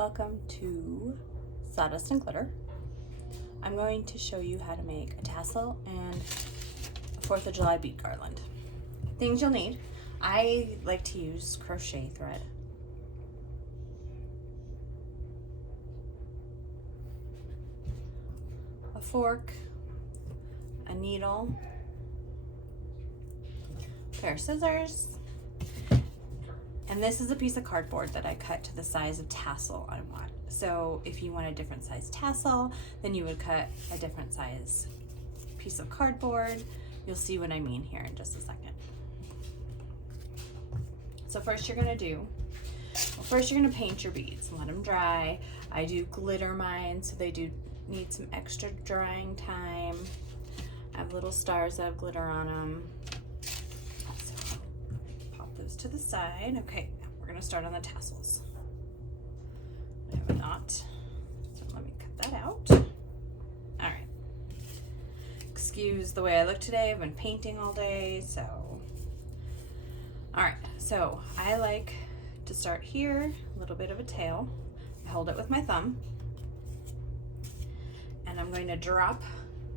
Welcome to Sawdust and Glitter. I'm going to show you how to make a tassel and a 4th of July bead garland. Things you'll need. I like to use crochet thread. A fork, a needle, a pair of scissors, and this is a piece of cardboard that I cut to the size of tassel I want. So if you want a different size tassel, then you would cut a different size piece of cardboard. You'll see what I mean here in just a second. So first you're gonna paint your beads and let them dry. I do glitter mine, so they do need some extra drying time. I have little stars that have glitter on them. So pop those to the side. Okay, we're gonna start on the tassels. I have a knot, so let me cut that out. All right. Excuse the way I look today. I've been painting all day, so. All right, so I like to start here, a little bit of a tail. I hold it with my thumb, and I'm going to drop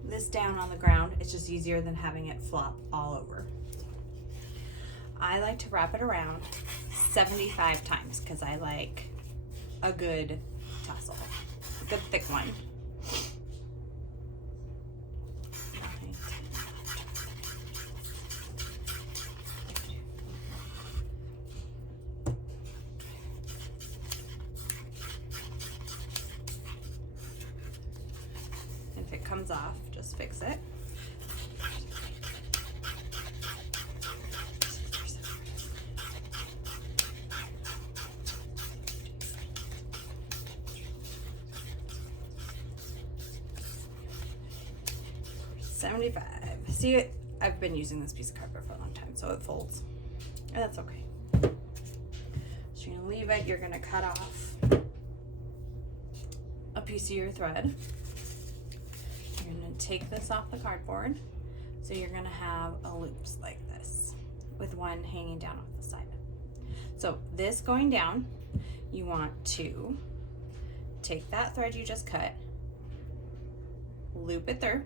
this down on the ground. It's just easier than having it flop all over. I like to wrap it around 75 times because I like a good tassel, a good thick one. If it comes off, just fix it. See, I've been using this piece of cardboard for a long time, so it folds. And that's okay. So you're gonna leave it, you're gonna cut off a piece of your thread. You're gonna take this off the cardboard. So you're gonna have a loops like this with one hanging down off the side. So this going down, you want to take that thread you just cut, loop it through,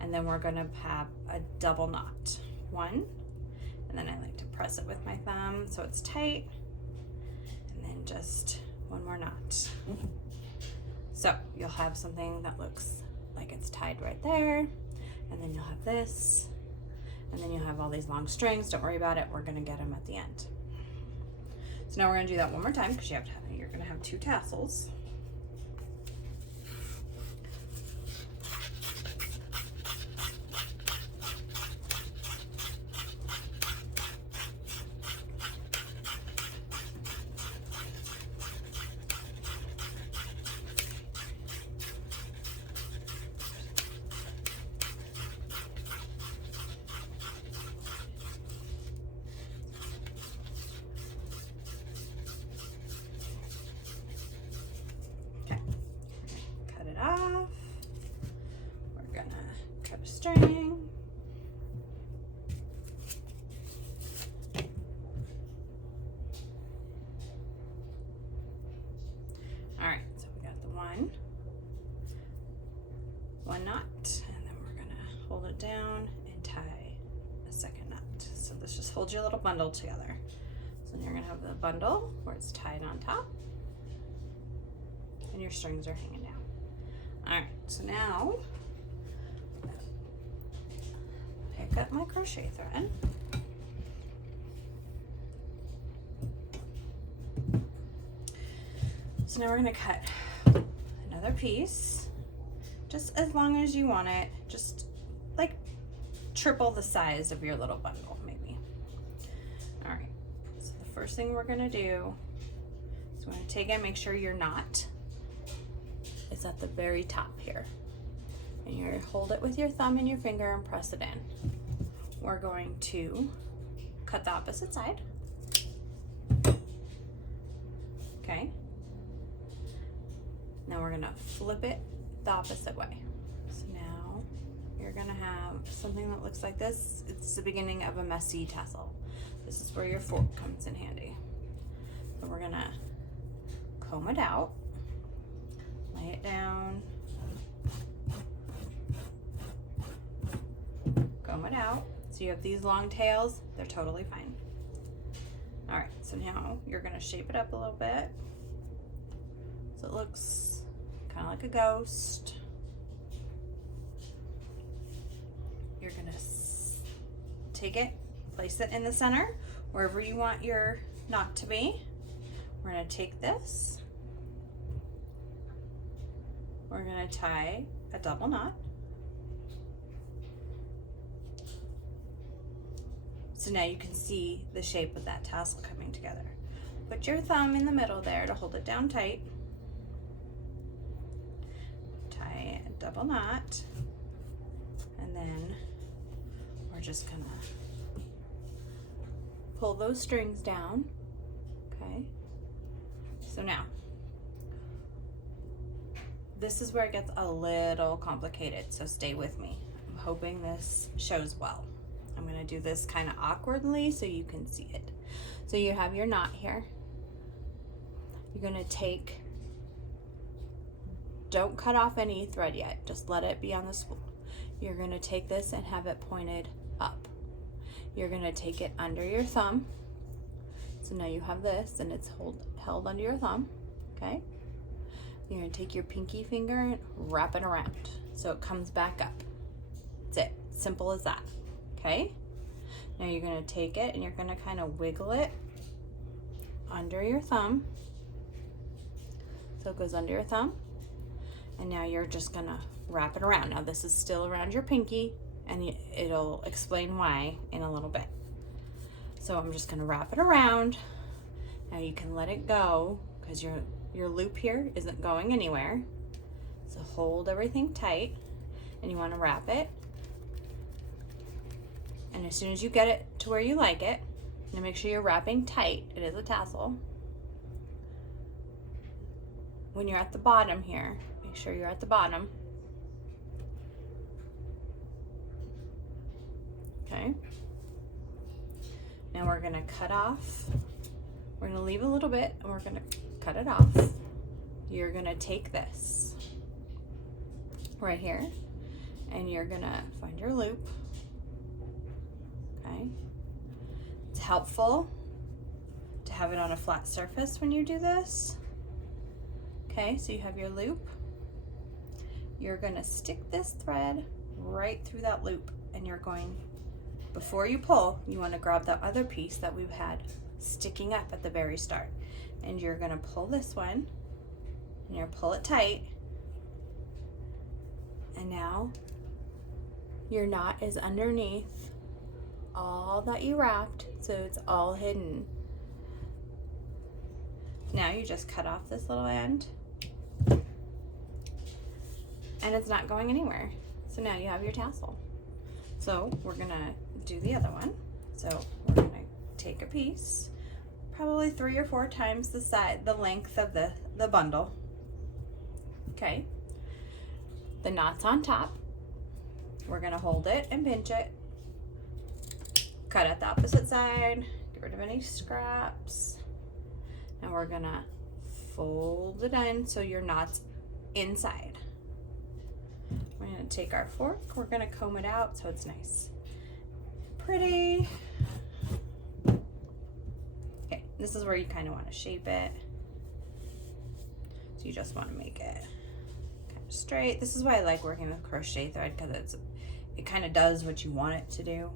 and then we're gonna have a double knot. One, and then I like to press it with my thumb so it's tight, and then just one more knot. So you'll have something that looks like it's tied right there, and then you'll have this, and then you'll have all these long strings. Don't worry about it, we're gonna get them at the end. So now we're gonna do that one more time because you're gonna have 2 tassels. Off. We're gonna cut a string. All right, so we got the one knot, and then we're gonna hold it down and tie a second knot. So this just holds your little bundle together. So then you're gonna have the bundle where it's tied on top, and your strings are hanging down. All right, so now pick up my crochet thread. So now we're gonna cut another piece, just as long as you want it, just like triple the size of your little bundle, maybe. All right, so the first thing we're gonna do is we're gonna take it, make sure your knot is at the very top here. And you hold it with your thumb and your finger and press it in. We're going to cut the opposite side. Okay. Now we're gonna flip it the opposite way. So now you're gonna have something that looks like this. It's the beginning of a messy tassel. This is where your fork comes in handy. So we're gonna comb it out, lay it down, comb it out. So you have these long tails, they're totally fine. All right, so now you're gonna shape it up a little bit so it looks kind of like a ghost. You're gonna take it, place it in the center, wherever you want your knot to be. We're gonna take this, we're gonna tie a double knot. So now you can see the shape of that tassel coming together. Put your thumb in the middle there to hold it down tight. Tie a double knot, and then we're just gonna pull those strings down, okay? So now, this is where it gets a little complicated, so stay with me. I'm hoping this shows well. I'm gonna do this kind of awkwardly so you can see it. So you have your knot here. You're gonna take, don't cut off any thread yet, just let it be on the spool. You're gonna take this and have it pointed up. You're gonna take it under your thumb. So now you have this and it's held under your thumb, okay? You're gonna take your pinky finger and wrap it around so it comes back up. That's it, simple as that, okay? Now you're gonna take it and you're gonna kind of wiggle it under your thumb. So it goes under your thumb. And now you're just gonna wrap it around. Now this is still around your pinky, and it'll explain why in a little bit. So I'm just gonna wrap it around. Now you can let it go because your loop here isn't going anywhere. So hold everything tight, and you wanna wrap it. And as soon as you get it to where you like it, now make sure you're wrapping tight. It is a tassel. When you're at the bottom here, make sure you're at the bottom. Okay. Now we're gonna cut off. We're gonna leave a little bit and we're gonna cut it off. You're gonna take this right here and you're gonna find your loop. Okay. It's helpful to have it on a flat surface when you do this. Okay, so you have your loop. You're gonna stick this thread right through that loop, and you're going, before you pull, you wanna grab that other piece that we've had sticking up at the very start. And you're gonna pull this one, and you're gonna pull it tight. And now your knot is underneath all that you wrapped, so it's all hidden. Now you just cut off this little end, and it's not going anywhere. So now you have your tassel. So we're gonna do the other one. So we're gonna take a piece, probably 3 or 4 times the length of the bundle. Okay. The knot's on top. We're gonna hold it and pinch it. Cut at the opposite side, get rid of any scraps. Now we're gonna fold it in so your knot's inside. We're gonna take our fork, we're gonna comb it out so it's nice. Pretty. Okay, this is where you kind of want to shape it. So you just want to make it kind of straight. This is why I like working with crochet thread, because it kind of does what you want it to do.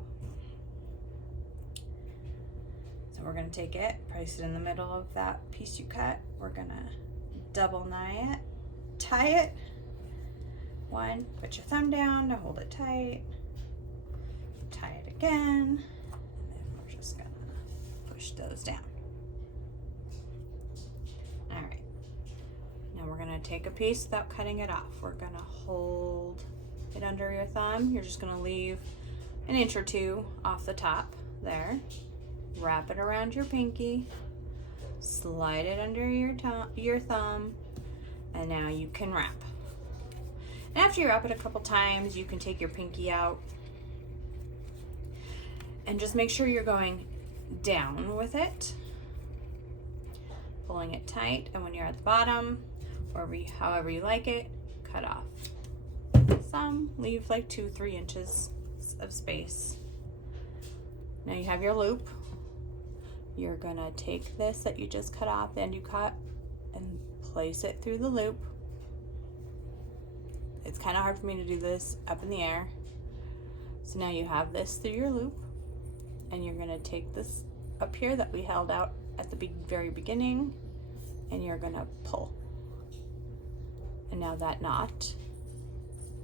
So we're gonna take it, place it in the middle of that piece you cut. We're gonna double tie it. One, put your thumb down to hold it tight. Tie it again, and then we're just gonna push those down. All right, now we're gonna take a piece without cutting it off. We're gonna hold it under your thumb. You're just gonna leave an inch or 2 off the top there. Wrap it around your pinky, slide it under your thumb, and now you can wrap. And after you wrap it a couple times, you can take your pinky out and just make sure you're going down with it. Pull pulling it tight, and when you're at the bottom, however you like it, cut off some, leave like 2-3 inches of space. Now you have your loop. You're gonna take this that you just cut off, the end you cut, and place it through the loop. It's kind of hard for me to do this up in the air. So now you have this through your loop, and you're gonna take this up here that we held out at the very beginning, and you're gonna pull. And now that knot,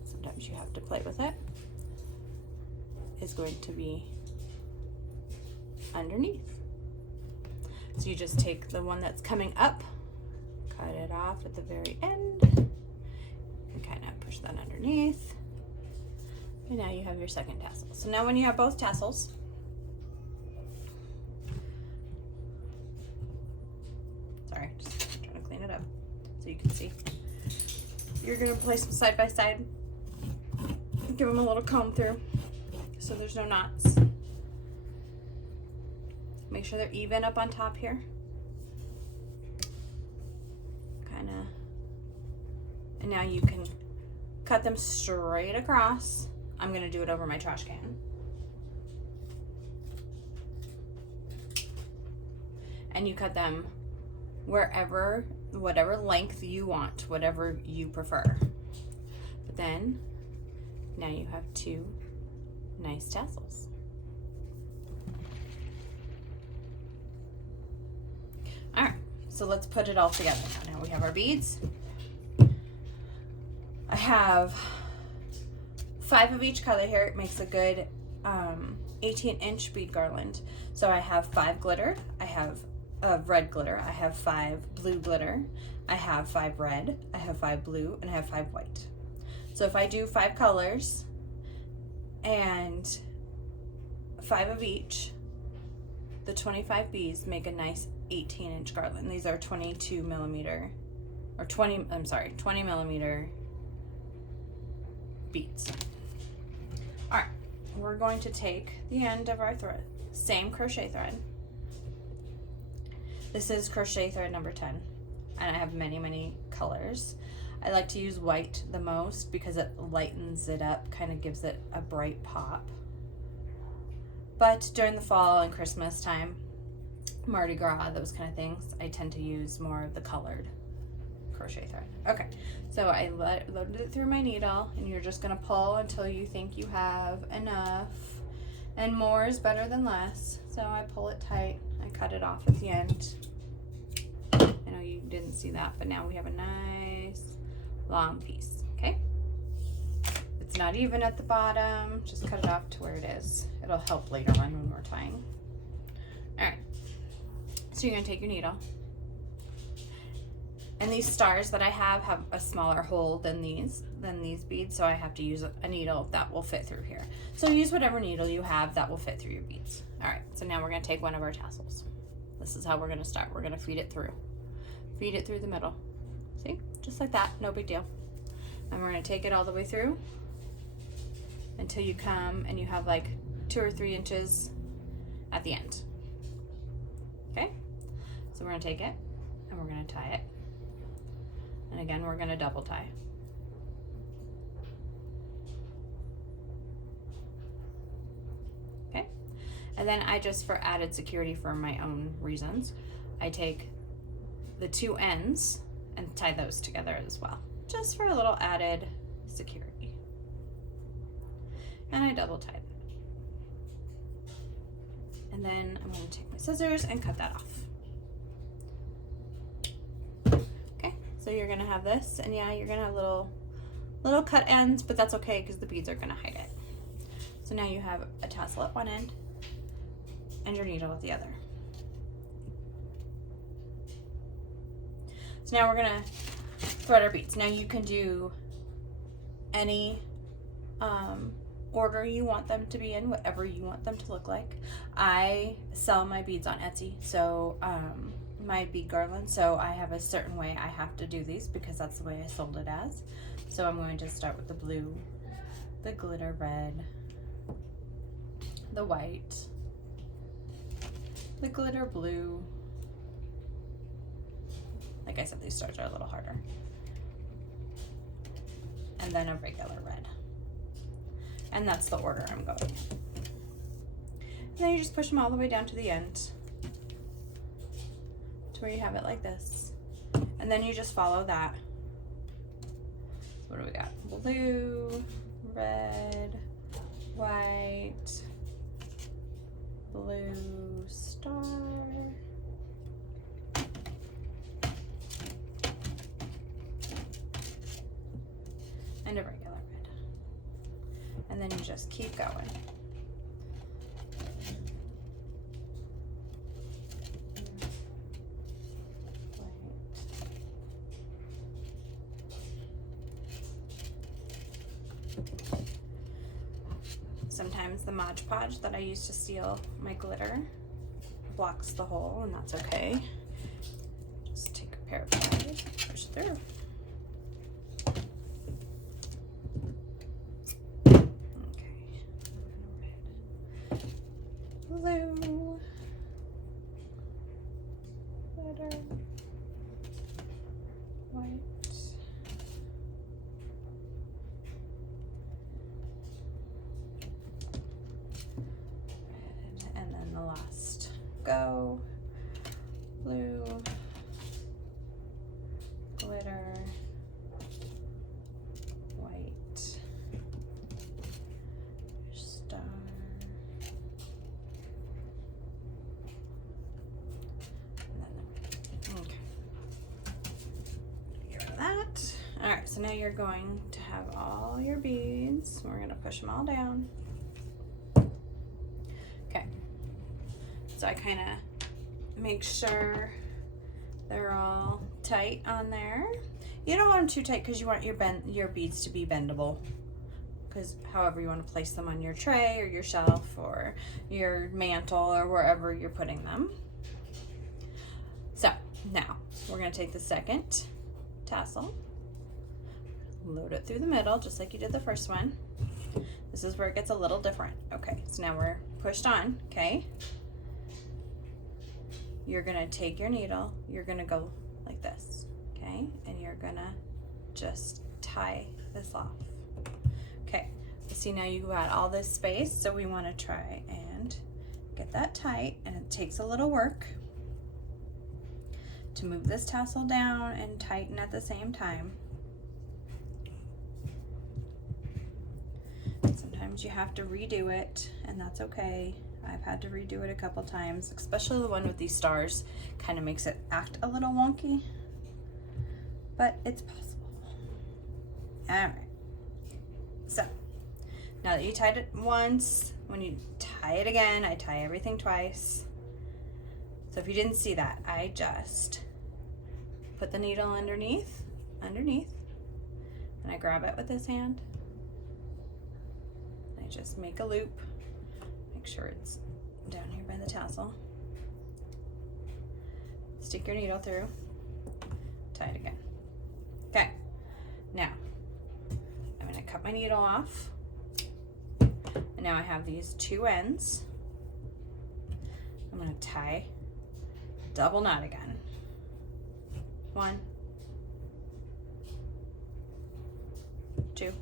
sometimes you have to play with it, is going to be underneath. So you just take the one that's coming up, cut it off at the very end, and kind of push that underneath. And now you have your second tassel. So now when you have both tassels, sorry, just trying to clean it up so you can see. You're gonna place them side by side, give them a little comb through so there's no knots. Make sure they're even up on top here. Kinda. And now you can cut them straight across. I'm gonna do it over my trash can. And you cut them wherever, whatever length you want, whatever you prefer. But then, now you have 2 nice tassels. All right, so let's put it all together now. Now we have our beads. I have 5 of each color here. It makes a good 18-inch bead garland. So I have 5 glitter. I have red glitter. I have 5 blue glitter. I have 5 red. I have 5 blue, and I have 5 white. So if I do 5 colors and 5 of each, the 25 beads make a nice 18-inch garland. These are 22 millimeter, or 20 millimeter beads. All right, we're going to take the end of our thread, same crochet thread. This is crochet thread number 10, and I have many, many colors. I like to use white the most because it lightens it up, kind of gives it a bright pop. But during the fall and Christmas time, Mardi Gras, those kind of things, I tend to use more of the colored crochet thread. Okay, so I loaded it through my needle, and you're just gonna pull until you think you have enough, and more is better than less. So I pull it tight, I cut it off at the end. I know you didn't see that, but now we have a nice long piece. Okay, it's not even at the bottom, just cut it off to where it is. It'll help later on when we're tying. All right, so you're gonna take your needle, and these stars that I have a smaller hole than these beads, so I have to use a needle that will fit through here. So use whatever needle you have that will fit through your beads. All right, so now we're gonna take one of our tassels. This is how we're gonna start. We're gonna feed it through the middle. See, just like that, no big deal. And we're gonna take it all the way through until you come and you have like 2 or 3 inches at the end. Okay, so we're gonna take it and we're gonna tie it, and again we're gonna double tie. Okay, and then I just, for added security for my own reasons, I take the 2 ends and tie those together as well, just for a little added security. And I double tie it. And then I'm going to take my scissors and cut that off. Okay, so you're going to have this, and yeah, you're going to have little cut ends, but that's okay because the beads are going to hide it. So now you have a tassel at one end and your needle at the other. So now we're going to thread our beads. Now you can do any order you want them to be in, whatever you want them to look like. I sell my beads on Etsy, so my bead garland, so I have a certain way I have to do these because that's the way I sold it as. So I'm going to start with the blue, the glitter red, the white, the glitter blue, Like I said, these stars are a little harder. And then a regular red. And that's the order I'm going. And then you just push them all the way down to the end, to where you have it like this. And then you just follow that. So what do we got? Blue, red, white, blue star, and a regular red. And then you just keep going. Sometimes the Mod Podge that I use to seal my glitter blocks the hole, and that's okay. Just take a pair of pliers, push through. Okay. Blue, glitter, white. Last go, blue, glitter, white, star, and then, okay, get rid of that. All right, so now you're going to have all your beads. We're gonna push them all down. So I kind of make sure they're all tight on there. You don't want them too tight because you want your beads to be bendable. Because however you want to place them on your tray or your shelf or your mantle or wherever you're putting them. So now we're going to take the second tassel, load it through the middle just like you did the first one. This is where it gets a little different. Okay, so now we're pushed on, okay? You're gonna take your needle, you're gonna go like this, okay? And you're gonna just tie this off. Okay, see now you got all this space, so we wanna try and get that tight, and it takes a little work to move this tassel down and tighten at the same time. Sometimes you have to redo it, and that's okay. I've had to redo it a couple times, especially the one with these stars. Kind of makes it act a little wonky, but it's possible. All right. So now that you tied it once, when you tie it again, I tie everything twice. So if you didn't see that, I just put the needle underneath, and I grab it with this hand. I just make a loop. Make sure it's down here by the tassel. Stick your needle through, tie it again. Okay, now I'm going to cut my needle off, and now I have these two ends. I'm going to tie double knot again. 1, 2.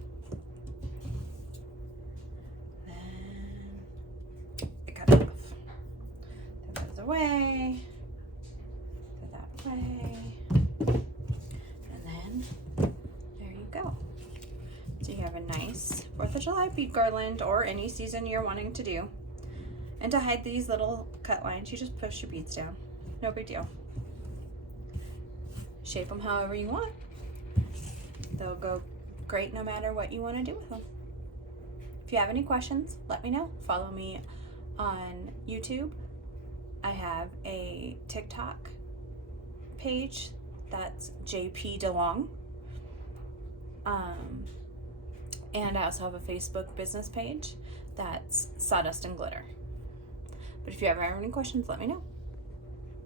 Way, go that way, and then there you go. So you have a nice 4th of July bead garland, or any season you're wanting to do. And to hide these little cut lines, you just push your beads down. No big deal. Shape them however you want. They'll go great no matter what you want to do with them. If you have any questions, let me know. Follow me on YouTube. I have a TikTok page that's JP DeLong. And I also have a Facebook business page that's Sawdust and Glitter. But if you ever have any questions, let me know.